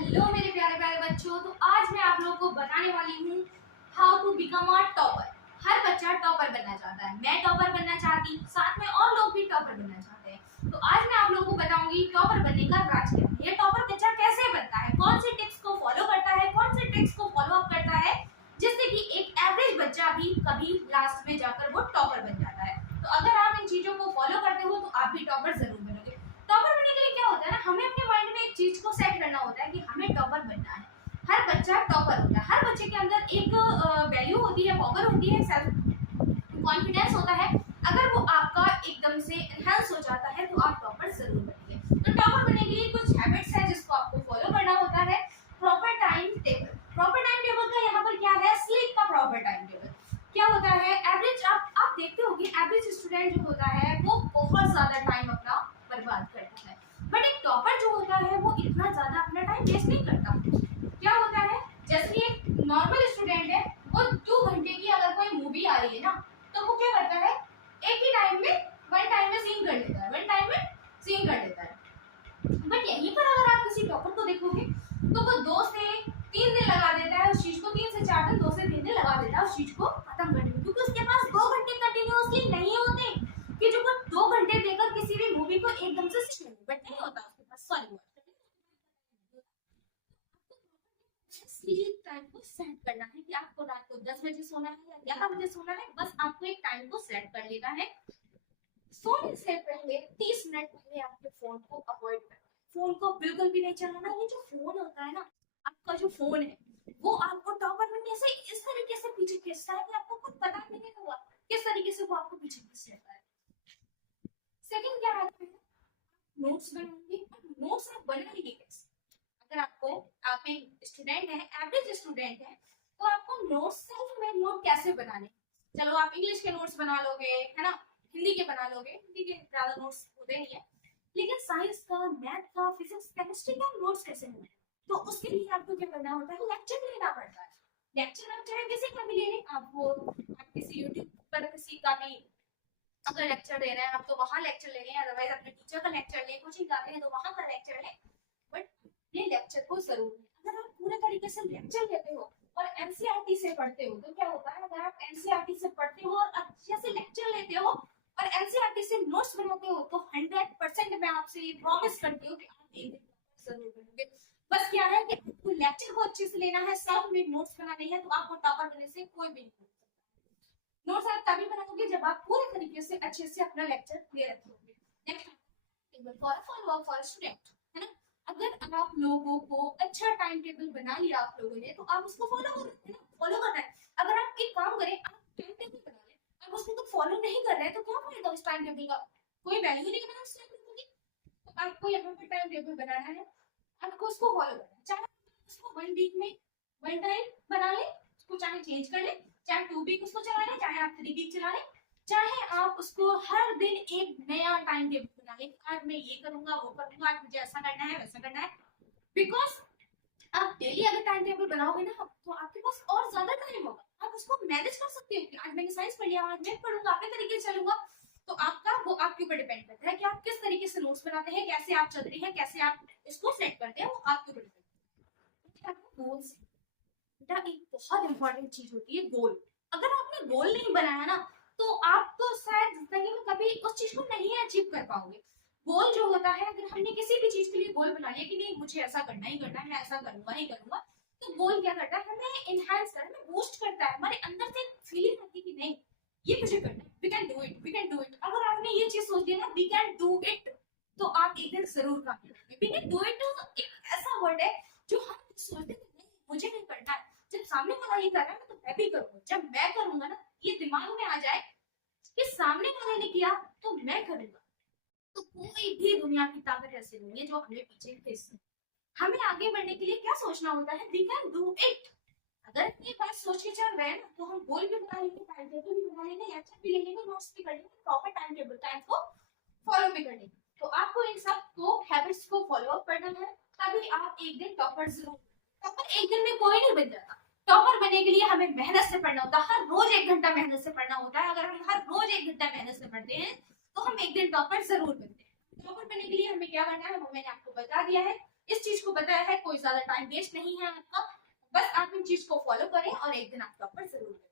Hello मेरे प्यारे प्यारे बच्चों। तो आज मैं आप लोगों को बताने वाली हूँ how to become a topper. हर बच्चा टॉपर बनना चाहता है, मैं टॉपर बनना चाहती, साथ में और लोग भी टॉपर बनना चाहते हैं। तो आज मैं आप लोगों को बताऊंगी टॉपर बनने का राज क्या है, ये टॉपर बच्चा कैसे बनता है, कौन सी टिप्स को फॉलो करता है, कौन सी ट्रिक्स को फॉलो अप करता है, जिससे कि एक एवरेज बच्चा भी कभी लास्ट में जाकर वो टॉपर बन जाता है। तो अगर आप इन चीजों को फॉलो करते हो तो आप भी टॉपर जरूर बनोगे। टॉपर बनने के लिए क्या होता है ना, हमें अपने माइंड में एक चीज को सेट करना होता है कि हमें टॉपर बनना है। हर बच्चा टॉपर होता है, हर बच्चे के अंदर एक वैल्यू होती है, पावर होती है, सेल्फ कॉन्फिडेंस होता है। अगर वो आपका एकदम से एनहांस हो जाता है तो आप टॉपर जरूर बनेंगे। तो टॉपर बनने के लिए कुछ हैबिट्स है जिसको आपको फॉलो करना होता है। Proper time table, proper time table का यहाँ पर क्या है, स्लीप का प्रॉपर टाइम टेबल क्या होता है। एवरेज आप देखते होंगे एवरेज स्टूडेंट जो होता है वो बहुत ज्यादा टाइम अपना बर्बाद करता है, बट एक टॉपर जो होता है वो इतना ज्यादा अपना टाइम वेस्ट नहीं करता। क्या होता है, जैसे एक नॉर्मल स्टूडेंट है, वो 2 घंटे की अगर कोई मूवी आ रही है ना, तो वो क्या करता है, एक ही टाइम में वन टाइम में सीन कर लेता है, वन टाइम में सीन कर लेता है। बट यहीं पर अगर आप किसी टॉपर को देखोगे तो वो 2 से 3 दिन लगा देता है उस चीज को, 3 से 4 दिन, 2 से 3 दिन लगा देता है उस चीज को खत्म करने में, क्योंकि उसके पास 2 घंटे कंटिन्यूअसली नहीं होते कि जो वो 2 घंटे देकर किसी भी मूवी को एकदम से सीख ले, बट नहीं होता उसके पास। सॉरी, स्लीप टाइम को सेट करना है कि आपको रात को 10 बजे सोना है या 11 बजे सोना है, बस आपको एक टाइम को सेट कर लेना है। सोने से पहले 30 मिनट पहले आपके फोन को अवॉइड करना है, फोन को बिल्कुल भी नहीं चलाना। ये जो फोन होता है ना, आपका जो फोन है वो आपको टॉपर बनने से इस तरीके से पीछे खींचता है कि आपको कुछ पता भी नहीं होगा किस तरीके से वो आपको पीछे खींच लेता है। सेकंड क्या आता है, नोट्स बनाएंगे। नोट्स आप बनाएंगे कैसे, अगर आपको, आप एक स्टूडेंट है, एवरेज स्टूडेंट है, तो आपको नोट्स, सेल्फ मेड नोट कैसे बनाने। चलो आप इंग्लिश के नोट्स बना लोगे, है ना, हिंदी के बना लोगे, हिंदी के ज्यादा नोट्स होते नहीं है, लेकिन साइंस का, मैथ का, फिजिक्स, केमिस्ट्री का नोट्स कैसे बनाए, तो उसके लिए आपको क्या करना होता है, लेक्चर लेना पड़ता है। लेक्चर आप चाहे किसी का भी ले लें, आप किसी यूट्यूब पर किसी का भी अगर लेक्चर दे रहे हैं आप तो वहां लेक्चर ले लें, अदरवाइज अपने टीचर का लेक्चर लें, कोचिंग जाते हैं तो वहां का लेक्चर लें, बट ये लेक्चर को जरूर लें। अगर आप पूरे तरीके से लेक्चर लेते हो और एनसीईआरटी से पढ़ते हो तो क्या होता है, अगर आप एनसीईआरटी से पढ़ते हो और अच्छे से लेक्चर लेते हो और एनसीईआरटी से नोट्स बनाते हो तो 100% मैं आपसे ये प्रॉमिस करती हूँ कि आप एक दिन जरूर बनोगे। बस क्या है कि आपको लेक्चर को अच्छे से लेना है, सेल्फ मेड नोट्स बनाने हैं, तो आपको टॉपर बनने से कोई भी नहीं। नोट्स आप तभी बनाओगे जब आप पूरे तरीके से अच्छे से अपना लेक्चर दे रखे होंगे। Next, for follow up for student, है ना, अगर आप लोगों को अच्छा टाइम टेबल बना लिया आप लोगों ने तो आप उसको फॉलो करो, है ना, फॉलो करना है। अगर आप एक काम करें, आप टाइम टेबल बना लें, आप उसको तो फॉलो नहीं कर रहे हैं तो क्या फायदा उस टाइम टेबल का, कोई वैल्यू नहीं बना उस टाइम टेबल की। तो आपको यहाँ पर टाइम टेबल बनाना है, आपको उसको फॉलो करना है। चाहे उसको 1 वीक में 1 टाइम बना ले, उसको चाहे चेंज कर ले, चाहे 2 वीक उसको चला लें, चाहे आप 3 वीक चला लें, चाहे आप उसको हर दिन एक नया टाइम टेबल बना लें, आज मैं ये करूंगा वो करूंगा, आज मुझे ऐसा करना है वैसा करना है। बिकॉज आप डेली अगर टाइम टेबल बनाओगे ना तो आपके पास और ज्यादा टाइम होगा, आप उसको मैनेज कर सकते हो कि आज मैंने साइंस पढ़ लिया, आज मैं पढ़ूंगा, अपने तरीके से चलूंगा। तो आपका वो आपके ऊपर डिपेंड करता है कि आप किस तरीके से नोट्स बनाते हैं, कैसे आप चल रहे हैं, कैसे आप इसको सेट करते हैं, वो आपके ऊपर डिपेंड करता है। गोल्स, बेटा एक बहुत इंपॉर्टेंट चीज होती है गोल। अगर आपने गोल नहीं बनाया ना तो आप तो शायद जिंदगी में कभी उस चीज को नहीं अचीव कर पाओगे। गोल जो होता है, अगर हमने किसी भी चीज के लिए गोल बना लिया कि नहीं मुझे ऐसा करना ही करना है, मैं ऐसा करूंगा ही करूंगा, तो गोल क्या करता है, हमें इनहांस करता है, हमें बूस्ट करता है, हमारे अंदर से फीलिंग आती है कि नहीं ये मुझे करना है, we can do it, we can do it. अगर आपने ये चीज सोच लिया ना, वी कैन डू इट, तो आप एक दिन जरूर कामयाब होंगे। वी कैन डू इट एक ऐसा वर्ड है जो हम सोचते हैं नहीं मुझे नहीं करना है, जब सामने वाला ये कर रहा है तो मैं भी करूंगा, जब मैं करूंगा ना, ये दिमाग में आ जाए कि सामने वाले ने किया तो मैं करूंगा, तो कोई भी दुनिया की ताकत ऐसी नहीं है जो हमें पीछे खींच सके। हमें आगे बढ़ने के लिए क्या सोचना होता है, वी कैन डू इट। अगर ये बात सोच के चल रहे हैं ना तो हम गोल भी बना लेंगे, टाइम टेबल भी बना लेंगे, लेक्चर भी ले लेंगे, नोट्स भी कर लेंगे, प्रॉपर टाइम टेबल टाइम को फॉलो भी कर लेंगे। तो आपको इन सब को हैबिट्स को फॉलो अप करना है, तभी आप एक दिन टॉपर जरूर। टॉपर एक दिन में कोई नहीं बन जाता, टॉपर बनने के लिए हमें मेहनत से पढ़ना होता है, हर रोज 1 घंटा मेहनत से पढ़ना होता है। अगर हम हर रोज 1 घंटा मेहनत से पढ़ते हैं तो हम एक दिन टॉपर जरूर बनते हैं। टॉपर बनने के लिए हमें क्या करना है वो मैंने आपको बता दिया है। इस चीज को बताया है, कोई ज्यादा टाइम वेस्ट नहीं है आपका, बस आप इन चीज को फॉलो करें और एक दिन आप टॉपर जरूर